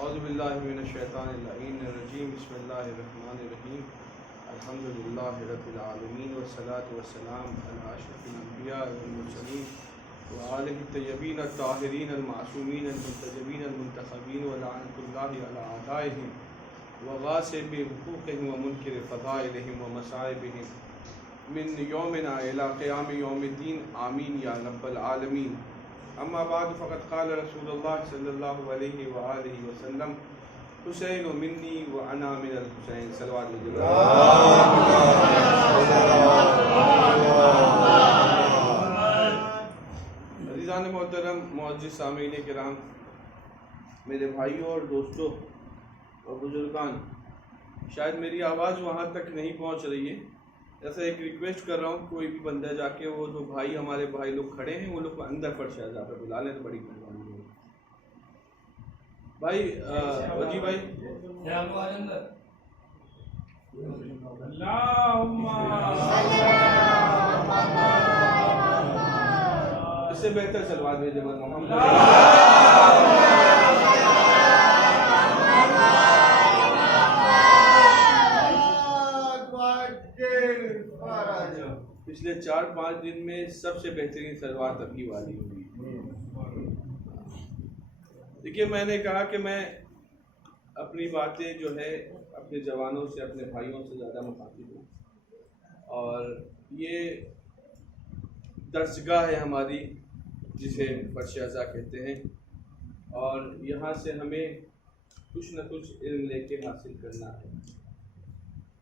औज़ुबिल्लाहि मिनश्शैतानिर्रजीम बिस्मिल्लाहिर्रहमानिर्रहीम अल्हम्दुलिल्लाहि रब्बिल आलमीन वस्सलातु वस्सलाम अला अशरफिल अंबिया वल मुरसलीन व आलिहि तय्यबीन अत्ताहिरीन अल मासूमीन अल मुंतजबीन अल मुंतखबीन व लअनतुल्लाहि अला आदाइहिम व गासिबि हुकूक़िहिम व मुनकिरि फ़ज़ाइलिहिम व मसाइबिहिम मिन यौमिना इला क़ियाम यौमिद्दीन आमीन या रब्बल आलमीन। अम्मा बाद फ़क़द क़ाल रसूलुल्लाह सल्लल्लाहु अलैहि व आलिहि वसल्लम हुसैन मिन्नी व अना मिनल हुसैन सल्लल्लाहु अलैहि वसल्लम। अज़ीज़ान मोहतरम मुअज़्ज़िज़ सामीन किराम, मेरे भाइयों और दोस्तों और बुजुर्गान, शायद मेरी आवाज़ वहाँ तक नहीं पहुँच रही है। ऐसा एक रिक्वेस्ट कर रहा हूँ, कोई भी बंदा जाके वो जो भाई हमारे भाई लोग खड़े हैं वो लोग को अंदर फर्श शहज़ा पे बुला लें तो बड़ी मेहरबानी होगी। भाई वजी भाई इससे बेहतर सलवात भेजे पिछले 4-5 दिन में सबसे बेहतरीन सलवार तभी वाली हुई। देखिए, मैंने कहा कि मैं अपनी बातें जो है अपने जवानों से, अपने भाइयों से ज़्यादा मुखातिब हूँ और ये दर्सगाह है हमारी जिसे फर्श अज़ा कहते हैं और यहाँ से हमें कुछ न कुछ इल्म लेके हासिल करना है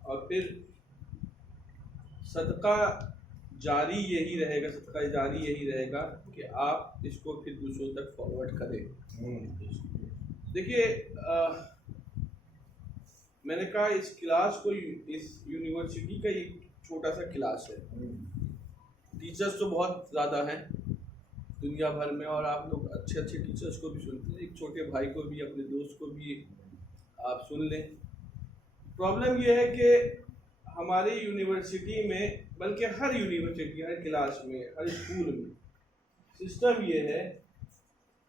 और फिर सदका जारी यही रहेगा, सदका जारी यही रहेगा कि आप इसको फिर दूसरों तक फॉरवर्ड करें। देखिए, मैंने कहा इस क्लास को, इस यूनिवर्सिटी का एक छोटा सा क्लास है। टीचर्स तो बहुत ज़्यादा हैं दुनिया भर में और आप लोग अच्छे अच्छे टीचर्स को भी सुनते हैं। एक छोटे भाई को भी, अपने दोस्त को भी आप सुन लें। प्रॉब्लम यह है कि हमारी यूनिवर्सिटी में, बल्कि हर यूनिवर्सिटी, हर क्लास में, हर स्कूल में सिस्टम ये है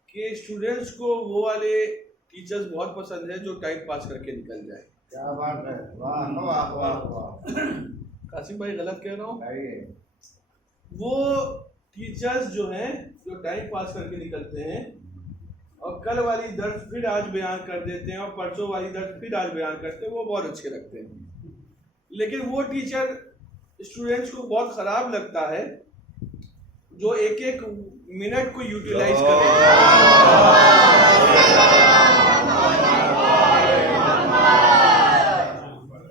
कि स्टूडेंट्स को वो वाले टीचर्स बहुत पसंद है जो टाइम पास करके निकल जाए। क्या बात है, वाह वाह वाह वाह। कासिम भाई गलत कह रहा हूँ? वो टीचर्स जो हैं जो टाइम पास करके निकलते हैं और कल वाली दर्स फिर आज बयान कर देते हैं और परसों वाली दर्स फिर आज बयान करते हैं, वो बहुत अच्छे लगते हैं। लेकिन वो टीचर स्टूडेंट्स को बहुत ख़राब लगता है जो एक एक मिनट को यूटिलाइज करे।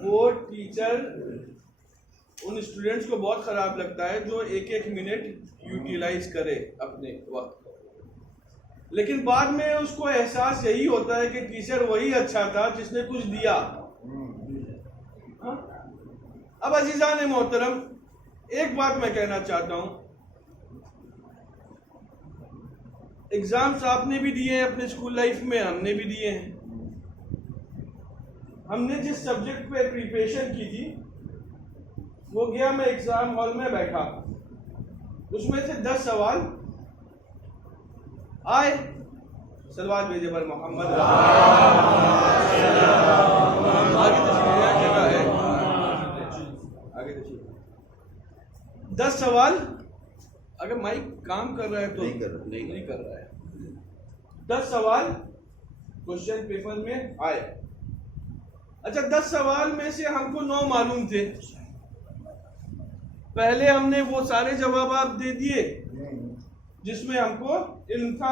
वो टीचर उन स्टूडेंट्स को बहुत ख़राब लगता है जो एक एक मिनट यूटिलाइज करे अपने वक्त। लेकिन बाद में उसको एहसास यही होता है कि टीचर वही अच्छा था जिसने कुछ दिया। अब अजीज़ान मोहतरम, एक बात मैं कहना चाहता हूँ, एग्जाम्स आपने भी दिए हैं अपने स्कूल लाइफ में, हमने भी दिए हैं। हमने जिस सब्जेक्ट पे प्रिपरेशन की थी वो गया, मैं एग्जाम हॉल में बैठा, उसमें से 10 सवाल आए, सलवात भेजे पर मोहम्मद। आगे जगह है, 10 सवाल, अगर माइक काम कर रहा है तो नहीं कर रहा है। 10 सवाल क्वेश्चन पेपर में आए। अच्छा, 10 सवाल में से हमको 9 मालूम थे। पहले हमने वो सारे जवाब दे दिए जिसमें हमको इल्म था,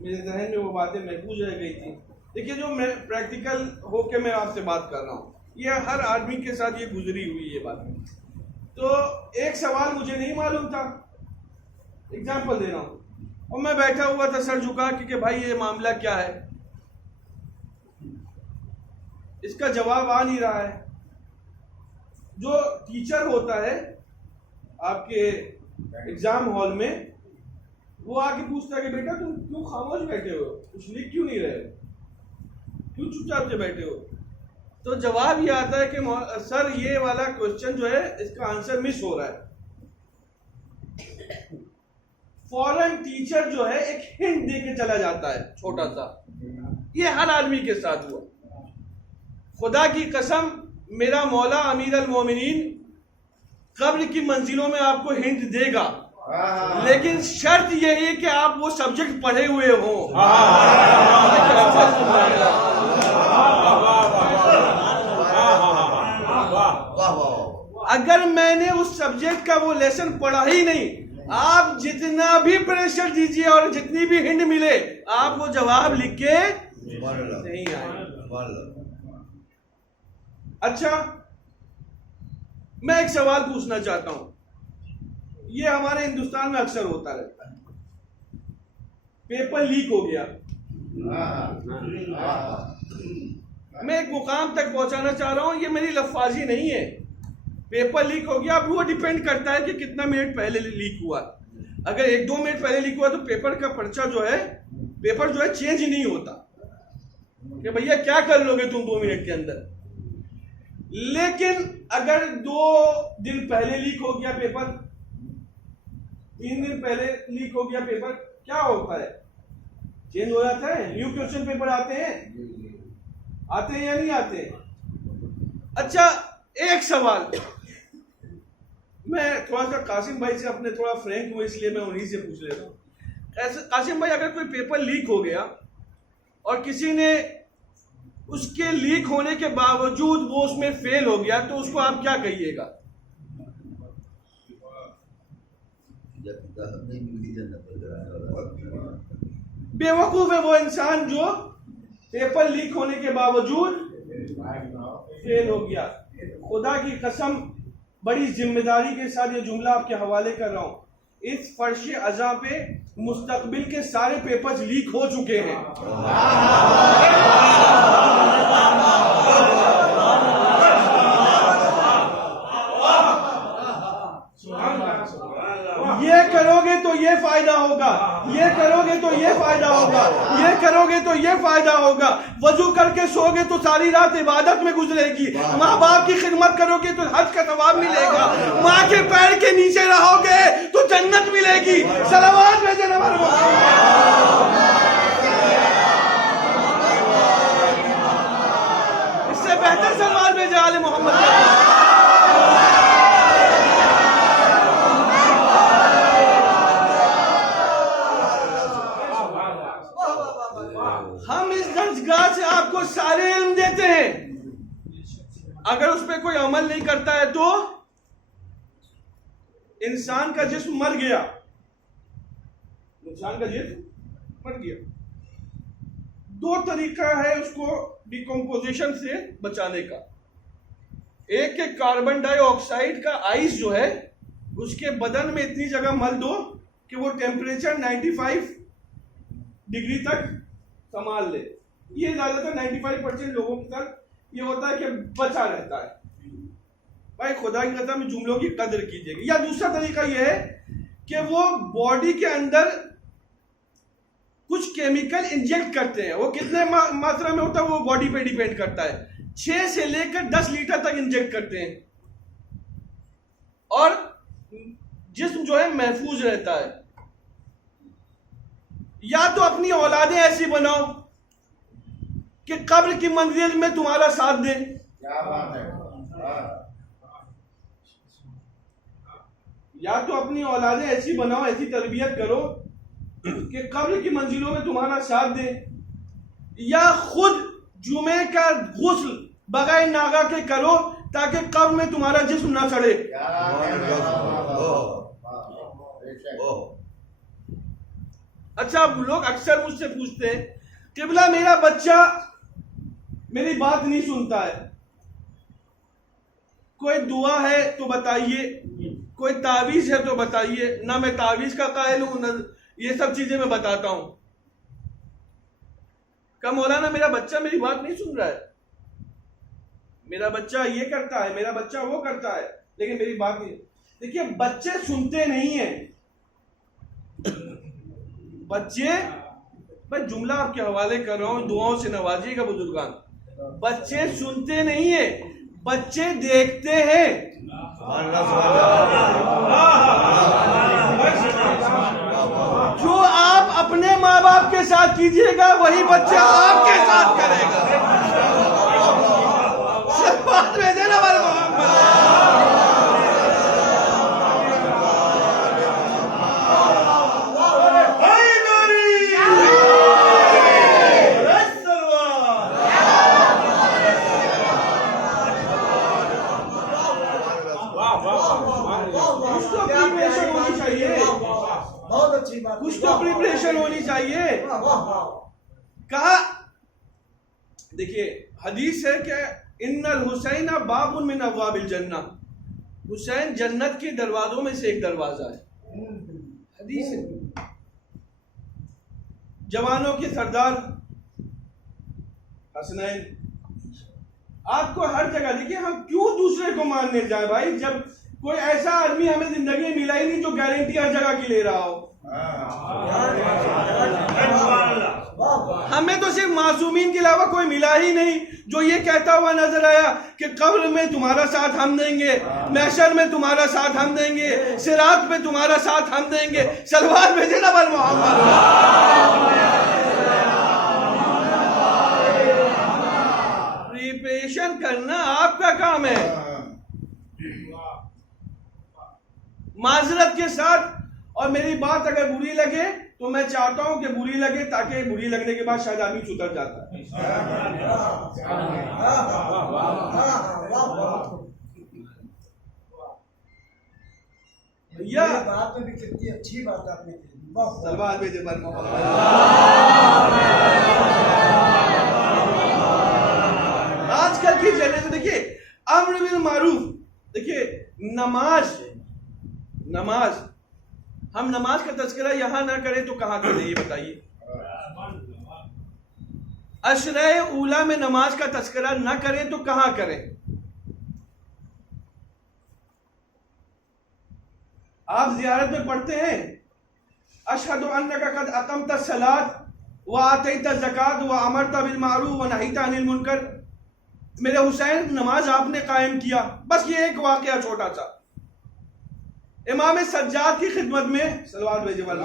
मेरे जहन में वो बातें महफूज रह गई थी। देखिए, जो मैं प्रैक्टिकल होके मैं आपसे बात कर रहा हूँ, ये हर आदमी के साथ ये गुजरी हुई ये बात। तो एक सवाल मुझे नहीं मालूम था, एग्जाम्पल दे रहा हूँ, और मैं बैठा हुआ था सर झुका कि भाई ये मामला क्या है, इसका जवाब आ नहीं रहा है। जो टीचर होता है आपके एग्जाम हॉल में, वो आके पूछता है कि बेटा तुम क्यों खामोश बैठे हो, कुछ लिख क्यों नहीं रहे, क्यों चुपचाप से बैठे हो? तो जवाब ये आता है कि सर ये वाला क्वेश्चन जो है इसका आंसर मिस हो रहा है। फॉरेन टीचर जो है एक हिंट दे के चला जाता है छोटा सा। ये हर आदमी के साथ हुआ। खुदा की कसम, मेरा मौला अमीर अल मोमिनीन कब्र की मंजिलों में आपको हिंट देगा, लेकिन शर्त यही है कि आप वो सब्जेक्ट पढ़े हुए हो। अगर मैंने उस सब्जेक्ट का वो लेसन पढ़ा ही नहीं, आप जितना भी प्रेशर दीजिए और जितनी भी हिंट मिले, आप वो जवाब लिख के नहीं आए। अच्छा, मैं एक सवाल पूछना चाहता हूं। ये हमारे हिंदुस्तान में अक्सर होता रहता है, पेपर लीक हो गया। मैं एक मुकाम तक पहुंचाना चाह रहा हूं, ये मेरी लफ्फाजी नहीं है। पेपर लीक हो गया, अब वो डिपेंड करता है कि कितना मिनट पहले लीक हुआ। अगर 1-2 मिनट पहले लीक हुआ तो पेपर का पर्चा जो है, पेपर जो है चेंज ही नहीं होता कि भैया क्या कर लोगे तुम 2 मिनट के अंदर। लेकिन अगर 2 दिन पहले लीक हो गया पेपर, 3 दिन पहले लीक हो गया पेपर, क्या होता है? चेंज हो जाता है। न्यू क्वेश्चन पेपर आते हैं या नहीं आते? अच्छा, एक सवाल मैं थोड़ा सा कासिम भाई से अपने थोड़ा फ्रैंक हूं, इसलिए मैं उन्हीं से पूछ लेता हूं। कासिम भाई, अगर कोई पेपर लीक हो गया और किसी ने उसके लीक होने के बावजूद वो उसमें फेल हो गया, तो उसको आप क्या कहिएगा? बेवकूफ है वो इंसान जो पेपर लीक होने के बावजूद फेल हो गया। खुदा की कसम, बड़ी जिम्मेदारी के साथ ये जुमला आपके हवाले कर रहा हूं। इस फर्श अज़ा पे मुस्तकबिल के सारे पेपर्स लीक हो चुके हैं। ये करोगे तो ये फायदा होगा, ये करोगे तो ये फायदा होगा, ये करोगे तो ये फायदा होगा। वजू करके सोगे तो सारी रात इबादत में गुजरेगी। माँ बाप की खिदमत करोगे तो हज का सवाब मिलेगा। माँ के पैर के नीचे रहोगे तो जन्नत मिलेगी। सलावत भेजे नमर इससे बेहतर सलमान भेजे आले मोहम्मद। हम इस दर्जगाह से आपको सारे इल्म देते हैं, अगर उस पर कोई अमल नहीं करता है तो इंसान का जिस्म मर गया। इंसान का जिस्म मर गया। 2 तरीका है उसको डिकम्पोजिशन से बचाने का। एक है कार्बन डाइऑक्साइड का आइस जो है, उसके बदन में इतनी जगह मल दो कि वो टेम्परेचर 95 डिग्री तक संभाल ले। ये ज्यादातर 95% लोगों के साथ ये होता है कि बचा रहता है। भाई खुदा की कसम जुमलों की कदर कीजिएगा। या दूसरा तरीका ये है कि वो बॉडी के अंदर कुछ केमिकल इंजेक्ट करते हैं। वो कितने मात्रा में होता है वो बॉडी पे डिपेंड करता है। 6 से लेकर 10 लीटर तक इंजेक्ट करते हैं और जिस्म जो है महफूज रहता है। या तो अपनी औलादें ऐसी बनाओ कि कब्र की मंजिल में तुम्हारा साथ दे। क्या बात है। या तो अपनी औलादें ऐसी बनाओ, ऐसी तरबियत करो कि कब्र की मंजिलों में तुम्हारा साथ दे। या खुद जुमे का गुस्ल बगैर नागा के करो ताकि कब्र में तुम्हारा जिस्म ना सड़े। अच्छा, लोग अक्सर मुझसे पूछते हैं किबला मेरा बच्चा मेरी बात नहीं सुनता है, कोई दुआ है तो बताइए, कोई तावीज है तो बताइए। ना मैं तावीज का कायल हूं, ना ये सब चीजें मैं बताता हूं। क्या मौलाना मेरा बच्चा मेरी बात नहीं सुन रहा है, मेरा बच्चा ये करता है, मेरा बच्चा वो करता है, लेकिन मेरी बात नहीं। देखिए, बच्चे सुनते नहीं है। बच्चे, मैं जुमला आपके हवाले कर रहा हूं, दुआओं से नवाजिएगा बुजुर्गान। बच्चे सुनते नहीं है, बच्चे देखते हैं। साथ कीजिएगा वही बच्चा आपके साथ करेगा। बात में देना वाला बहुत अच्छी बात, कुछ तो प्रिपरेशन होनी चाहिए। कहा, देखिए हदीस है कि इन्नल हुसैन बाबुन मिन अब्वाबिल जन्नह, हुसैन जन्नत के दरवाजों में से एक दरवाजा है। हदीस है। जवानों के सरदार हसनैन, आपको हर जगह देखिए, हम क्यों दूसरे को मानने जाए भाई, जब कोई ऐसा आदमी हमें जिंदगी में मिला ही नहीं जो गारंटी हर जगह की ले रहा हो। हमें तो सिर्फ मासूमीन के अलावा कोई मिला ही नहीं जो ये कहता हुआ नजर आया कि कब्र में तुम्हारा साथ हम देंगे, महशर में तुम्हारा साथ हम देंगे, सिरात में तुम्हारा साथ हम देंगे। सलवार भेजे ना बल मोहम्मद। प्रिपरेशन करना आपका काम है, माजरत के साथ। और मेरी बात अगर बुरी लगे तो मैं चाहता हूं कि बुरी लगे, ताकि बुरी लगने के बाद शायद आदमी सुधर जाता है। भैया बात में भी कितनी अच्छी बात आपने की। सलवार भेजे पर आजकल की जनरेशन देखिए, अम्र बिल मारूफ, देखिए नमाज हम नमाज का तज़किरा यहां ना करें तो कहां करें, ये बताइए। अशरे ऊला में नमाज का तज़किरा ना करें तो कहां करें। आप ज़ियारत में पढ़ते हैं अशहदु अन्नका क़द अक़मता सलात व आतैता ज़कात व अमरता बिल मारूफ व नहीता अनिल मुनकर। मेरे हुसैन नमाज आपने कायम किया। बस ये एक वाकया छोटा सा, इमाम सज्जाद की खिदमत में सलवात भेजे वाला,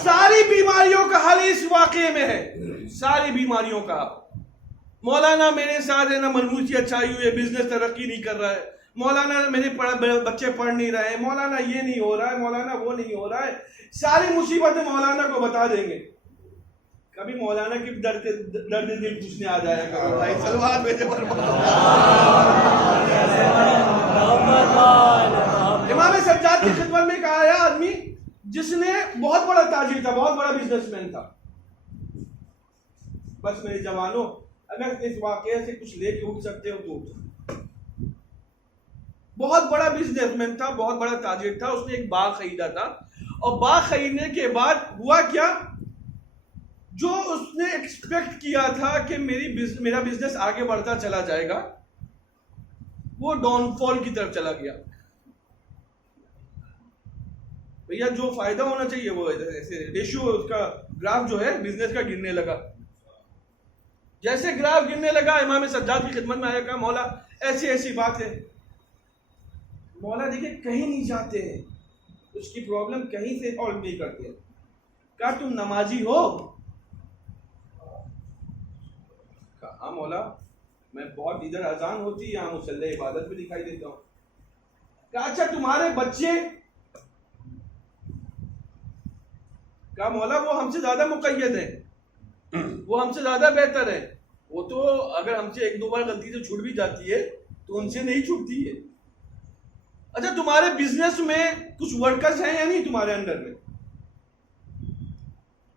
सारी बीमारियों का हल इस वाकये में है, सारी बीमारियों का। मौलाना मेरे साथ है ना, मनहूसियत छाई हुई है, बिजनेस तरक्की नहीं कर रहा है, मौलाना मेरे बच्चे पढ़ नहीं रहे, मौलाना ये नहीं हो रहा है, मौलाना वो नहीं हो रहा है। सारी मुसीबतें मौलाना को बता देंगे। कभी मौलाना की दर्द दिल पूछने आ जाएगा भाई, सलवार भेजे पर। इमाम सज्जाद की खिदमत में कहा आया आदमी जिसने बहुत बड़ा ताजिर था, बहुत बड़ा बिजनेसमैन था। बस मेरे जवानों, अगर इस वाकये से कुछ लेके उठ सकते हो तो उठ सकते। बहुत बड़ा बिजनेसमैन था, बहुत बड़ा ताजिर था, उसने एक बाग खरीदा था। और बाग खरीदने के बाद हुआ क्या, जो उसने एक्सपेक्ट किया था कि मेरा बिजनेस आगे बढ़ता चला जाएगा, वो डाउनफॉल की तरफ चला गया। भैया जो फायदा होना चाहिए वो ऐसे रेशियो, उसका ग्राफ जो है बिजनेस का गिरने लगा। जैसे ग्राफ गिरने लगा, इमाम सज्जाद की खिदमत में आया, कहा मौला ऐसी ऐसी बात है। मौला देखिए कहीं नहीं जाते हैं, उसकी प्रॉब्लम कहीं से सॉल्व नहीं करते हैं। कहा तुम नमाजी हो? हाँ मौला, मैं बहुत, इधर अजान होती है, यहाँ मुसल्ले इबादत भी दिखाई देता हूँ। कहा अच्छा तुम्हारे बच्चे? कहा मौला वो हमसे ज्यादा मुक़य्यद है, वो हमसे ज्यादा बेहतर है, वो तो अगर हमसे एक दो बार गलती से छूट भी जाती है तो उनसे नहीं छूटती है। अच्छा तुम्हारे बिजनेस में कुछ वर्कर्स हैं या नहीं तुम्हारे अंडर में?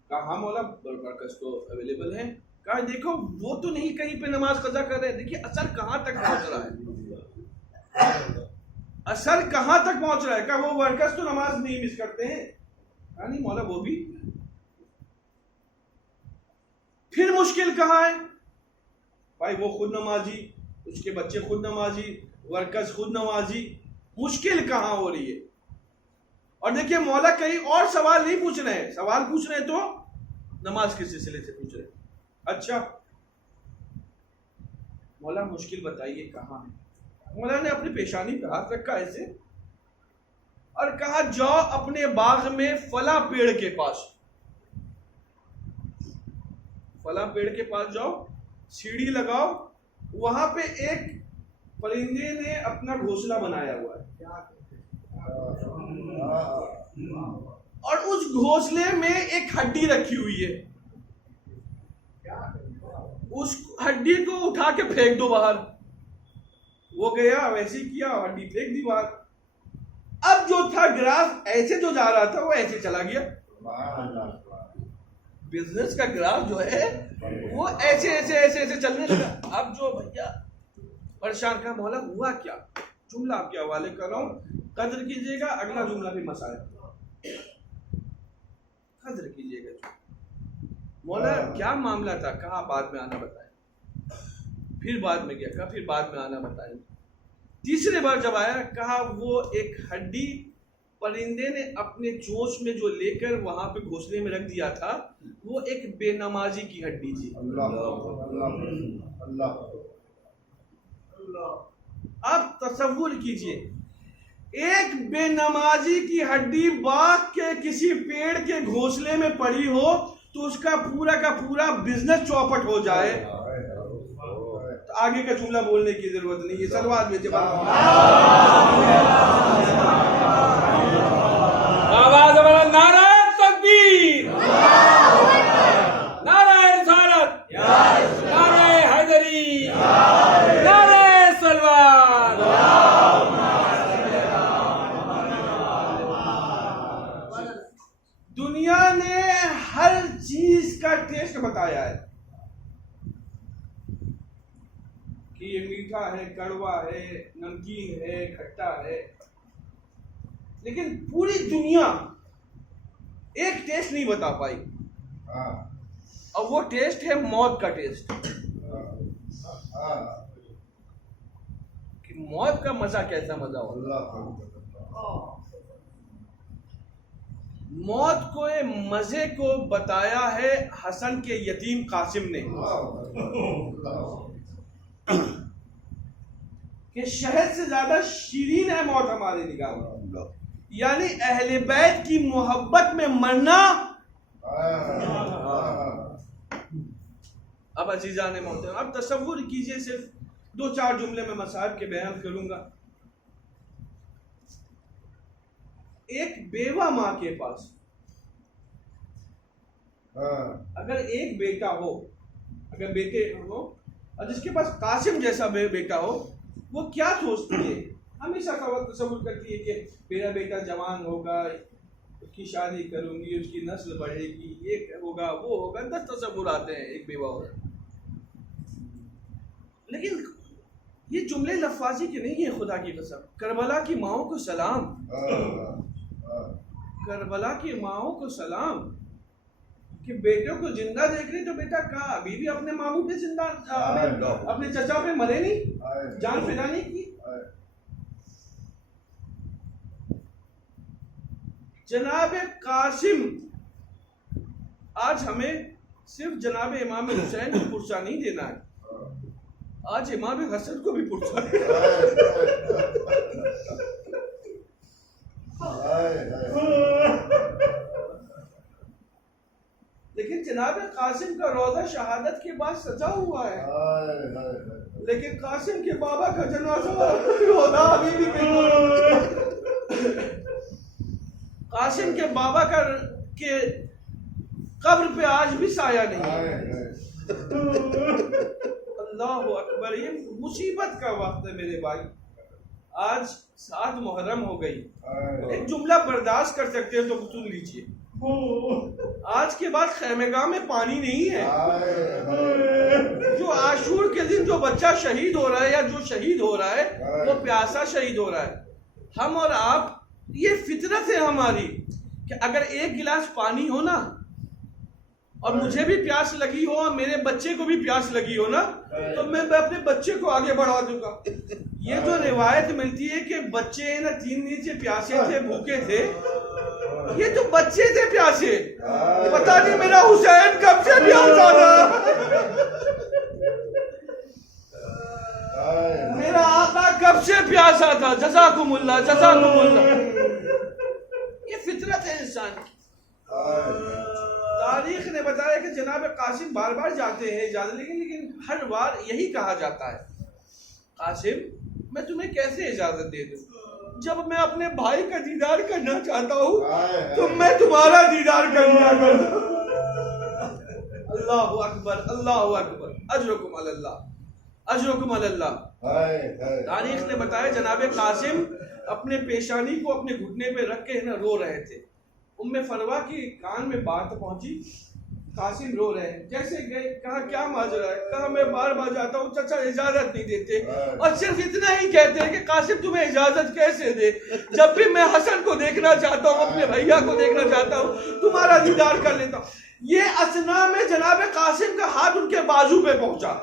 कहा हाँ मौला वर्कर्स तो अवेलेबल हैं। कहा देखो वो तो नहीं कहीं पे नमाज कज़ा कर रहे हैं। देखिए असर कहां तक पहुंच रहा है, असर कहां तक पहुंच रहा है। कहा वो वर्कर्स तो नमाज नहीं मिस करते हैं। कहा नहीं मौला वो भी। फिर मुश्किल कहां है भाई? वो खुद नमाजी, उसके बच्चे खुद नमाजी, वर्कर्स खुद नमाजी, मुश्किल कहां हो रही है? और देखिए मौला कहीं और सवाल नहीं पूछ रहे हैं, सवाल पूछ रहे हैं तो नमाज के सिलसिले से पूछ रहे हैं। अच्छा मौला मुश्किल बताइए कहां है? मौला ने अपनी पेशानी पे हाथ रखा ऐसे, और कहा जाओ अपने बाग में फला पेड़ के पास, फला पेड़ के पास जाओ, सीढ़ी लगाओ, वहां पे एक परिंदे ने अपना घोंसला बनाया हुआ है और उस घोंसले में एक हड्डी रखी हुई है, उस हड्डी को उठा के फेंक दो बाहर। वो गया, वैसे ही किया, हड्डी फेंक दी बाहर। अब जो था ग्राफ ऐसे जो जा रहा था वो ऐसे चला गया। बिजनेस का ग्राफ जो है वो ऐसे ऐसे ऐसे ऐसे चलने लगा। अब जो भैया परेशान, का मौला हुआ क्या? जुमला आपके हवाले कर रहा हूं, कद्र कीजिएगा। अगला जुमला भी मसाया, कद्र कीजिएगा। मौला क्या मामला था? कहा बाद में आना बताए। फिर बाद में गया, कहा फिर बाद में आना बताए। तीसरे बार जब आया, कहा वो एक हड्डी परिंदे ने अपने चोंच में जो लेकर वहां पे घोंसले में रख दिया था, वो एक बेनमाजी की हड्डी थी। अब तसव्वुर कीजिए, एक बेनमाजी की हड्डी बाग के किसी पेड़ के घोंसले में पड़ी हो तो उसका पूरा का पूरा बिजनेस चौपट हो जाए। तो आगे का जुमला बोलने की जरूरत नहीं है। सलवात में आवाज हमारा नारा तकबीर, नारा रिसालत, नारा हैदरी, नारा सलवात। दुनिया ने हर चीज का टेस्ट बताया है कि ये मीठा है, कड़वा है, नमकीन है, खट्टा है, लेकिन पूरी दुनिया एक टेस्ट नहीं बता पाई। और वो टेस्ट है मौत का टेस्ट। कि मौत का मजा कैसा मजा हो। मौत को मजे को बताया है हसन के यतीम कासिम ने कि शहद से ज्यादा शीरीन है मौत हमारी निगाह में। यानी अहले बैत की मोहब्बत में मरना। अब अजीजान मोहतरम, अब तसव्वुर कीजिए, सिर्फ 2-4 जुमले में मसाइब के बयान करूंगा। एक बेवा माँ के पास अगर एक बेटा हो, अगर बेटे हो, और जिसके पास कासिम जैसा बेटा हो, वो क्या सोचती है? हमेशा तसव्वुर करती है कि मेरा बेटा जवान होगा, उसकी शादी करूंगी, उसकी नस्ल बढ़ेगी, ये होगा, वो होगा, 10 तसव्वुर आते हैं एक बेवा हो। लेकिन ये जुमले लफ्ज़ी के नहीं है, खुदा की कसम। करबला की माओं को सलाम, करबला की माओं को सलाम कि बेटों को जिंदा देख रही। तो बेटा कहा अभी भी अपने मामू पे जिंदा, अपने चचा पे मरे नहीं, जान फिदा नहीं की। जनाब कासिम, आज हमें सिर्फ जनाब इमाम हुसैन को पुरसा नहीं देना है, आज इमाम हसन को भी पुरसा लेकिन जनाब कासिम का रोजा शहादत के बाद सजा हुआ है, लेकिन कासिम के बाबा का जनाजा रोजा अभी भी कासिम के बाबा का के कब्र पे आज भी साया नहीं है। अल्लाह अकबर, ये मुसीबत का वक्त है मेरे भाई। आज 7 मुहर्रम हो गई। एक जुमला बर्दाश्त कर सकते हैं तो सुन लीजिए। आज के बाद खैमेगाह में पानी नहीं है। जो आशूर के दिन जो बच्चा शहीद हो रहा है या जो शहीद हो रहा है वो प्यासा शहीद हो रहा है। हम और आप, ये फितरत है हमारी कि अगर एक गिलास पानी हो ना और मुझे भी प्यास लगी हो और मेरे बच्चे को भी प्यास लगी हो ना, तो मैं अपने बच्चे को आगे बढ़ा दूंगा। ये जो रिवायत मिलती है कि बच्चे ना 3 दिन से प्यासे थे, भूखे थे, ये तो बच्चे थे प्यासे। पता नहीं मेरा हुसैन कब से प्यासा था, मेरा आका कब से प्यासा था। जज़ाकुमुल्लाह, जज़ाकुमुल्लाह। ये फितरत है इंसान की। तारीख ने बताया कि जनाब कासिम बार बार जाते हैं इजाजत, लेकिन हर बार यही कहा जाता है, कासिम मैं तुम्हें कैसे इजाजत दे दूं, जब मैं अपने भाई का दीदार करना चाहता हूँ तो मैं तुम्हारा दीदार कर लिया करता हूं। अल्लाहु अकबर, अल्लाहु अकबर, अजरुकुम अल्लाह, अजरुकुम अल्लाह। तारीख ने बताया जनाब कासिम अपने पेशानी को अपने घुटने पे रख के ना रो रहे थे। उम्मे फरवा की कान में बात पहुंची, कासिम रो रहे हैं, कैसे गए, कहा क्या माजरा है, कहा मैं बार बार जाता हूँ चाचा इजाजत नहीं देते, और सिर्फ इतना ही कहते हैं कि कासिम तुम्हें इजाजत कैसे दे, जब भी मैं हसन को देखना चाहता हूँ, अपने भैया को देखना चाहता हूँ, तुम्हारा दीदार कर लेता हूँ। ये असना में जनाब कासिम का हाथ उनके बाजू पे पहुंचा।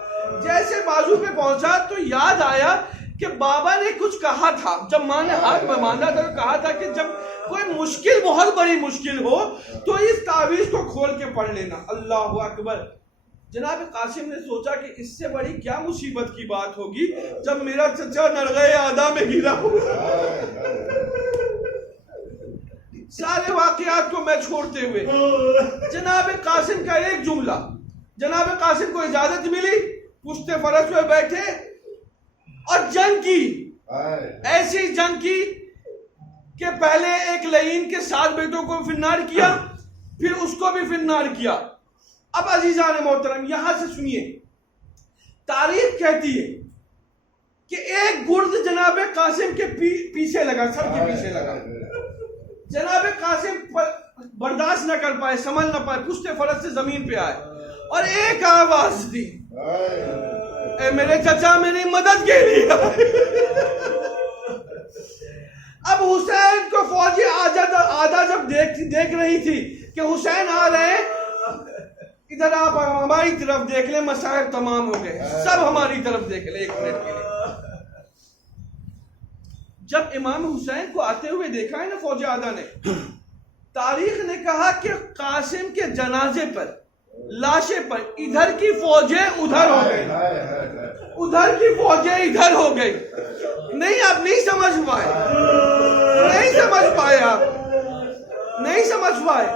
जैसे बाजू पे पहुंचा तो याद आया कि बाबा ने कुछ कहा था, जब माँ ने हाथ में बांधा था तो कहा था कि जब कोई मुश्किल, बहुत बड़ी मुश्किल हो तो इस तावीज को खोल के पढ़ लेना। अल्लाहु अकबर। जनाब कासिम ने सोचा कि इससे बड़ी क्या मुसीबत की बात होगी जब मेरा चचा नरगे आदा में गिरा हो। सारे वाकयात को मैं छोड़ते हुए जनाब कासिम का एक जुमला, जनाब कासिम को इजाजत मिली, पुश्ते फरस पे बैठे और जंग की, ऐसी जंग की कि पहले एक लईन के 7 बेटों को फिन्नार किया, फिर उसको भी फिन्नार किया। अब अजीजान मोहतरम यहां से सुनिए, तारीख कहती है कि एक गुर्द जनाब कासिम के पीछे लगा, सर के पीछे लगा। जनाब कासिम बर्दाश्त न कर पाए, समझ न पाए, पुश्ते फरस से जमीन पे आए और एक आवाज दी, ए मेरे चचा मेरी मदद के लिए। अब हुसैन को फौजी आधा जब देख रही थी कि हुसैन आ रहे हैं, इधर आप हमारी तरफ देख ले, मसाइल तमाम हो गए, सब हमारी तरफ देख ले एक मिनट के लिए। जब इमाम हुसैन को आते हुए देखा है ना फौजी आधा ने, तारीख ने कहा कि कासिम के जनाजे पर, लाशे पर इधर की फौजें उधर हो गई, उधर की फौजें इधर हो गई। नहीं, आप नहीं समझ पाए, नहीं समझ पाए, आप नहीं समझ पाए।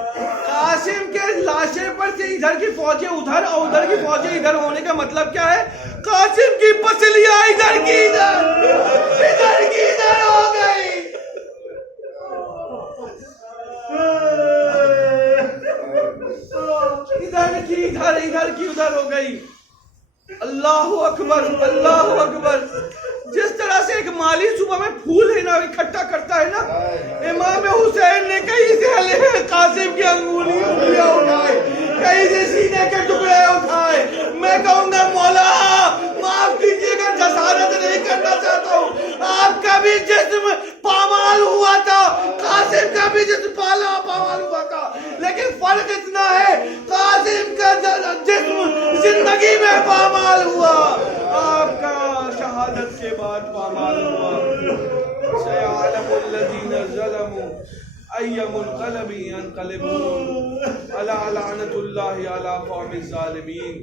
कासिम के लाशे पर से इधर की फौजें उधर और उधर की फौजें इधर होने का मतलब क्या है? कासिम की पसलियां इधर की इधर, इधर की इधर हो गई। इधर की इधर, इधर की उधर हो गई। अल्लाहु अकबर, अल्लाहु अकबर। जिस तरह से एक माली सुबह में फूल है ना इकट्ठा करता है ना, इमाम हुसैन ने कहीं से कासिम की उंगलियां उठाए, कहीं से सीने के टुकड़े उठाए। मैं कहूंगा मौला माफ कीजिएगा, जसारत नहीं करना चाहता हूँ, आपका भी जिस्म पामाल हुआ था, कासिम का भी जिस्म पामाल हुआ था, लेकिन फर्क इतना है कासिम का जिस्म जिंदगी में पामाल हुआ, आपका शहादत के बाद पामाल हुआ। सयअलमुल्लज़ीना ज़लमू अय्युमुल क़लबी यनक़लिबून अला लअनतुल्लाहि अला क़ौमिज़ ज़ालिमीन।